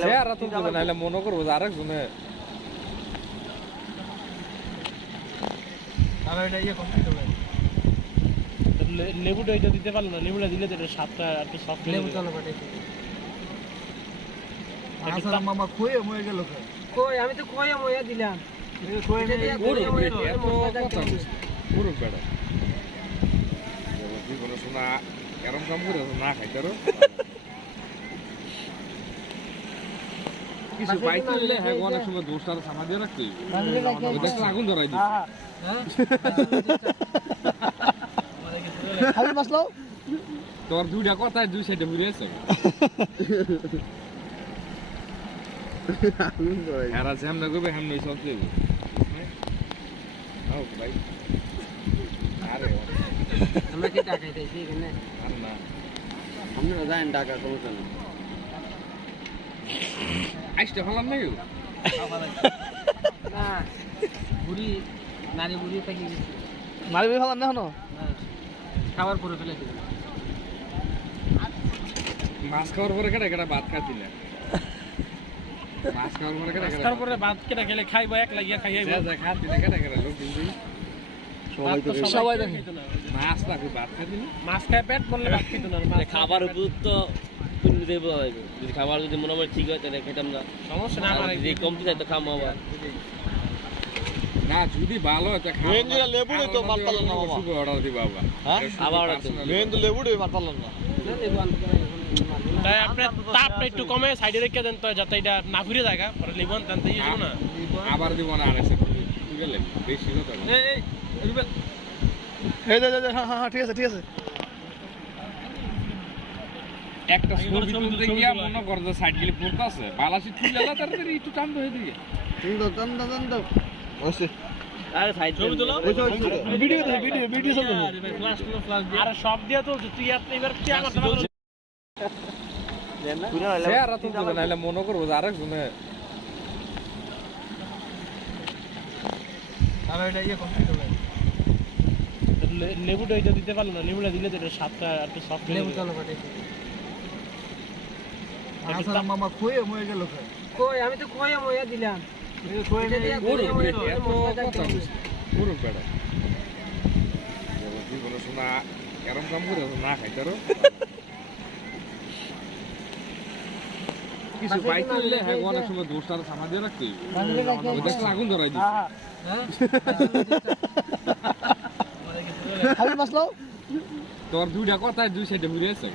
চেহারা তুলতে হবে নাহলে মনে করবো যে আরেকজনে লেবুটা এটা দিতে পারলো না, লেবুটা দিলে তো স্বাদটা একটু সফট লেবু চলো মামা কই মরে গেল কই আমি তো কই মইয়া দিলাম কই পুরো বেড়া জীবনে শোনা এরম কাম করে না খাইতারো কিছু পাইতে হলে হ্যাঁ অনেক সময় দোষটার সামা দিয়ে রাখতে দেখতে আগুন ধরাই দিই খালি মাসলাও তোর দুইটা কথায় দুই সাইডে ঘুরে আছে এরা যেমন করবে হেমনি সব দেবে ভাই আরে আমরা কি টাকা খাইতেছি এখানে আর না আমরা যাই টাকা কমছে না আইসটা ফেলাম নাই না বুড়ি নারী বুড়ি থেকে গেছে মারি ফেলাম না এখনো খাবার পরে ফেলে দিল মাছ খাওয়ার পরে কেটে কেটে ভাত খাচ্ছিলে মাছ খাওয়ার পরে কেটে কেটে তারপরে ভাত কেটে খেলে খাইবো এক লাগিয়া খাইয়াই খাচ্ছিলে কেটে কেটে লোক কিন্তু সবাই দেখে মাছ লাগবে ভাত খাচ্ছিল মাছ খায় পেট বললে ভাত খেত না খাবার উপযুক্ত দেব যদি খাবার যদি মনে হয় ঠিক হয় তাহলে খেতাম না সমস্যা না আমার যদি কমতি যায় তো খামো আবার না যদি ভালো হয় তা খাও মেহেন্দিরা লেবুরে তো মারতালেন না বাবা। শুভ অর্ডার দিবা বাবা হ্যাঁ আবার order দেব। মেহেন্দি লেবুরে মারতালেন না তাই আপনি তাপটা একটু কমে সাইডে রেখে দেন তো যাতে এটা না ঘুরে যায় পরে লিবন টানতে ইয়ে যাবো না আবার দিব না আরেকটা ঠিক আছে বেশি কথা না হ্যাঁ ঠিক আছে ঠিক আছে একটা ছবি তুলতে গিয়া মনে কর যে সাইড গেলে পড়তে আছে বালাসি তুললা তাড়াতাড়ি একটু টান হয়ে দিয়ে টান দাও ওসে আরে সাইড ছবি তোলো ভিডিও চলবে আর সব দিয়ে তো তুই এবার কি করতে পারবি চেহারা তুলতে হবে নাহলে মনে করবো যে আরেকজনে লেবুটা এটা দিতে পারলো না, লেবুটা দিলে তো স্বাদটা একটু সফট লেবু চলো পাঠাইছি মামা কই মরে গেল কই আমি তো কই মইয়া দিলাম পুরো বেড়া জীবনে শোনা এরম কাম করে না খাইতারো কিছু পাইতে হলে হ্যাঁ অনেক সময় দোষটার সামা দিয়ে রাখতে দেখতে আগুন ধরাই দিই খালি মাসলাও তোর দুইটা কথায় দুই সাইডে ঘুরে আছে